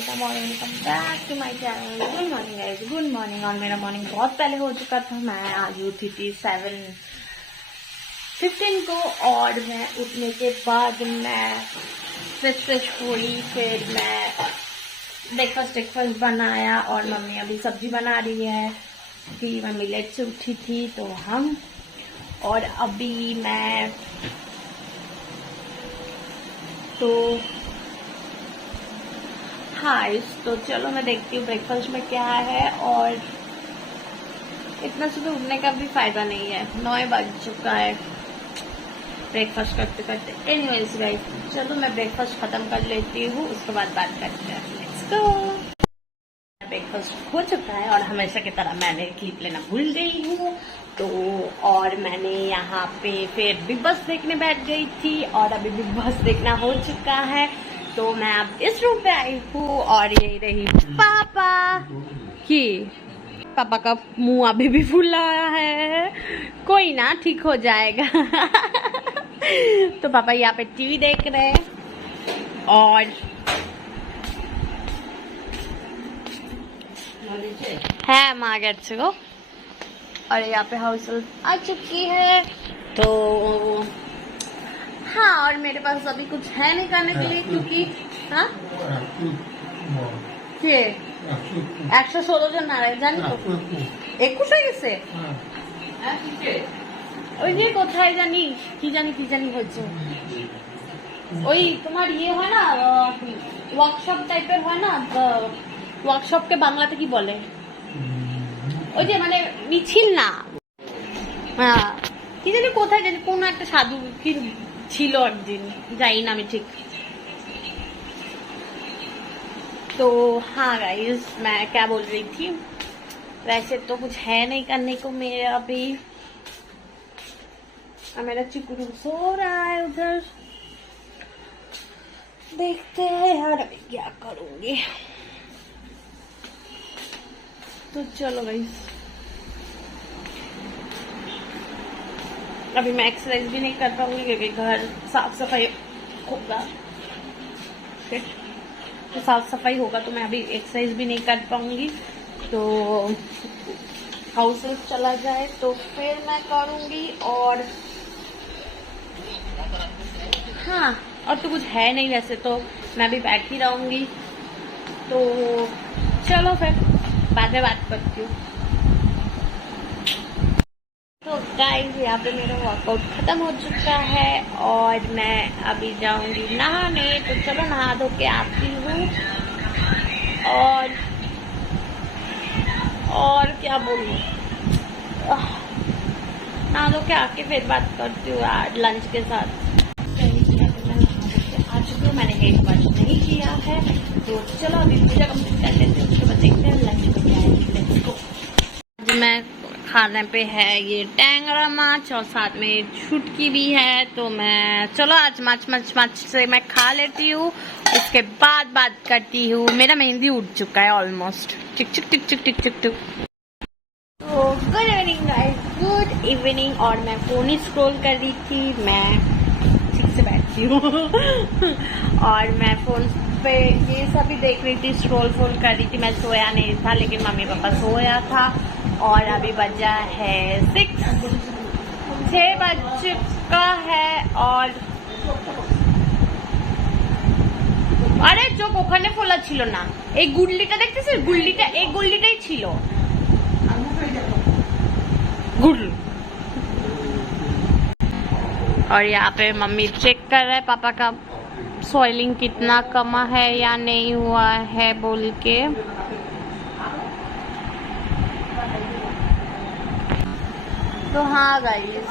Welcome और welcome back to my channel. Good morning guys, good morning. और मेरा morning बहुत पहले हो चुका था। मैं आज उठी थी 7:15 को और मैं उठने के बाद मैं फ्रेश हुई। फिर मैं ब्रेकफास्ट बनाया और मम्मी अभी सब्जी बना रही है कि मैं मिलेट से उठी थी तो हम। और अभी मैं तो तो चलो मैं देखती हूँ ब्रेकफास्ट में क्या है। और इतना सुबह उठने का भी फायदा नहीं है, 9 बज चुका है ब्रेकफास्ट करते करते। एनीवेज गाइस, चलो मैं ब्रेकफास्ट खत्म कर लेती हूँ, उसके बाद बात करते हैं। Let's go. ब्रेकफास्ट हो चुका है और हमेशा की तरह मैंने क्लिप लेना भूल गई हूँ तो। और मैंने यहाँ पे फिर बिग बॉस देखने बैठ गई थी और अभी बिग बॉस देखना हो चुका है तो मैं अब इस रूम पे आई हूँ। और ये रही पापा की। पापा का मुंह अभी भी फूला है, कोई ना ठीक हो जाएगा। तो पापा यहाँ पे टीवी देख रहे हैं और है माँ गेट को। और यहाँ पे हाउस हेल्प आ चुकी है तो हाँ। और मेरे पास अभी कुछ है नहीं करने के लिए क्योंकि हाँ কে 116 জন নারায় জানি তো 21 হয়ে গেছে। ওই যে কোথায় জানি কি জানি হচ্ছে ওই তোমার ইয়ে হয় না ওয়ার্কশপ টাইপের হয় না। ওয়ার্কশপকে বাংলাতে কি বলে? ওই যে মানে মিছিল না, হ্যাঁ কি জানি কোথায় জানি কোনো একটা সাধু কি ছিল একদিন, जाई ना मैं ठीक। तो हाँ गाइस, मैं क्या बोल रही थी, वैसे तो कुछ है नहीं करने को मेरे अभी। मेरा चिकू सो रहा है उधर, देखते हैं यार अभी क्या करूंगी। तो चलो गाइस, अभी मैं एक्सरसाइज भी नहीं कर पाऊंगी क्योंकि घर साफ सफाई होगा। तो साफ सफाई होगा तो मैं अभी एक्सरसाइज भी नहीं कर पाऊंगी। तो हाउस हेल्प चला जाए तो फिर मैं करूंगी। और हाँ, और तो कुछ है नहीं वैसे तो मैं अभी बैठी रहूंगी। तो चलो फिर बाद में बात करती हूँ। तो गाइस, यहाँ पे मेरा वर्कआउट खत्म हो चुका है और मैं अभी जाऊंगी नहाने। तो चलो नहा धो के आती हूँ। और क्या बोलूँ, नहा धो के आके फिर बात करती हूँ आज लंच के साथ। आ चुकी हूँ, मैंने हेड वॉश नहीं किया है तो चलो अभी पूजा कंप्लीट कर लेते हैं, उसके बाद देखते हैं लंच में क्या है। Let's go. आज मैं खाने पे है ये टेंगरा माछ और साथ में छुटकी भी है। तो मैं चलो आज माछ से मैं खा लेती हूँ, उसके बाद बात करती हूँ। मेरा मेहंदी उठ चुका है ऑलमोस्ट। टिक टिक टिक टिक टिक टिक टिक। तो good evening guys, good evening. और मैं फोन ही स्क्रॉल कर रही थी, मैं ठीक से बैठती हूँ। और मैं फोन पे ये सभी देख रही थी, स्क्रॉल कर रही थी। मैं सोया नहीं था लेकिन मम्मी पापा सोया था। और अभी बजा है 6 बज चुका है। और আরে চোখ ওখানে ফোলা ছিল না, এই গুল্লিটা দেখতেছিস? গুল্লিটা এই গুল্লিটাই ছিল गुल। और यहाँ पे मम्मी चेक कर रहा है पापा का सॉइलिंग कितना कमा है या नहीं हुआ है बोल के। तो हाँ गाइस,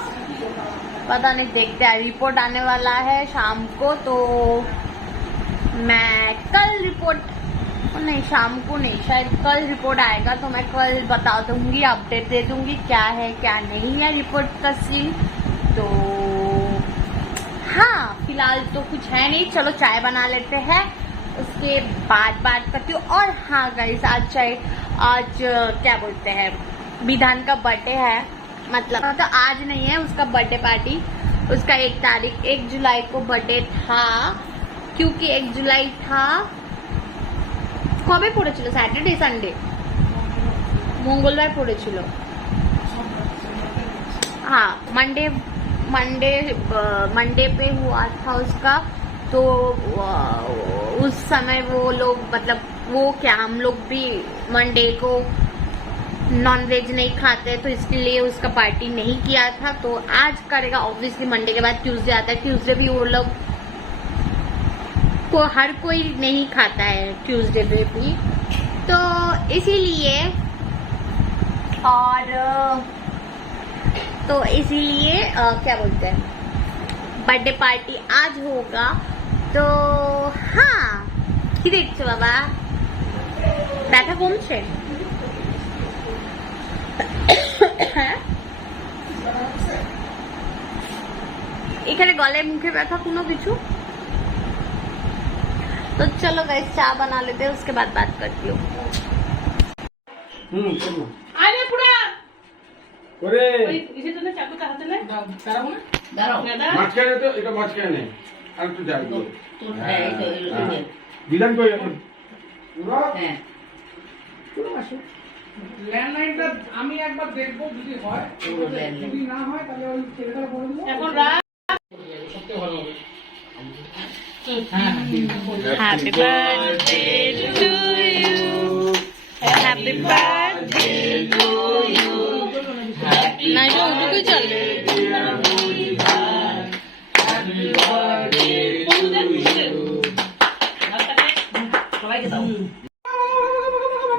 पता नहीं, देखते हैं। रिपोर्ट आने वाला है शाम को तो मैं कल रिपोर्ट नहीं, शाम को नहीं, शायद कल रिपोर्ट आएगा तो मैं कल बता दूंगी, अपडेट दे दूंगी क्या है क्या नहीं है रिपोर्ट का सीन। तो हाँ, फिलहाल तो कुछ है नहीं। चलो चाय बना लेते हैं, उसके बाद बात करती हूँ। और हाँ गाइस, आज क्या बोलते हैं, विधान का बर्थडे है। मतलब तो आज नहीं है, उसका बर्थडे पार्टी, उसका 1 जुलाई को बर्थडे था। क्योंकि 1 जुलाई था কবে পড়েছিল? স্যাটারডে সানडे मंगलवार पड़ेছিল। हाँ मंडे मंडे मंडे पे हुआ था उसका। तो उस समय वो लोग मतलब वो क्या हम लोग भी मंडे को नॉन वेज नहीं खाते तो इसलिए उसका पार्टी नहीं किया था। तो आज करेगा ऑब्वियसली। मंडे के बाद ट्यूसडे आता है। ट्यूसडे भी वो लोग को हर कोई नहीं खाता है ट्यूसडे पे भी, तो इसीलिए और तो इसीलिए क्या बोलते हैं बर्थडे पार्टी आज होगा। तो हाँ কি দেখছো বাবা? ব্যথা কমছে? এখানে গলায় মুখে ব্যথা কোনো কিছু? तो चलो गाइस चाय बना लेते हैं, उसके बाद बात करती हूँ। চলো। আরে পুরা ওরে ওই ইসে তো চাকুটা হাতে নে দাঁড়াবো না দাঁড়াও মাঝখানে তো এটা মাঝখানে নেই আর একটু যাই তোর হ্যাঁ এই তো দিলাম কই এখন হ্যাঁ পুরো আসো ল্যান্ডলাইনটা আমি একবার দেখবো যদি হয়, যদি না হয় তাহলে ওই ছেলেটা বলে দেবো এখন রাত সবচেয়ে ভালো হবে। Happy birthday to you. Happy birthday to you. না এটা ওটুকুই চলে।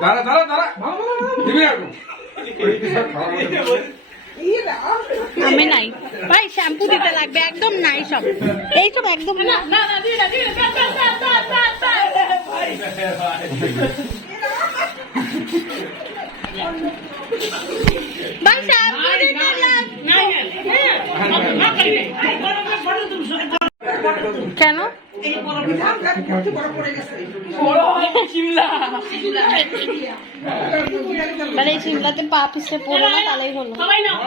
দাঁড়া দাঁড়া দাঁড়া দিবি এখন আমি নাই ভাই, শ্যাম্পু দিতে লাগবে, একদম নাই সব এইসব একদম না। না না দিয়ে না ভাই শ্যাম্পু দিতে লাগবে কেন? তাহলে এই সিমলাতে পা পিছলে পড়লো না, তাহলেই হলো। সবাই নাও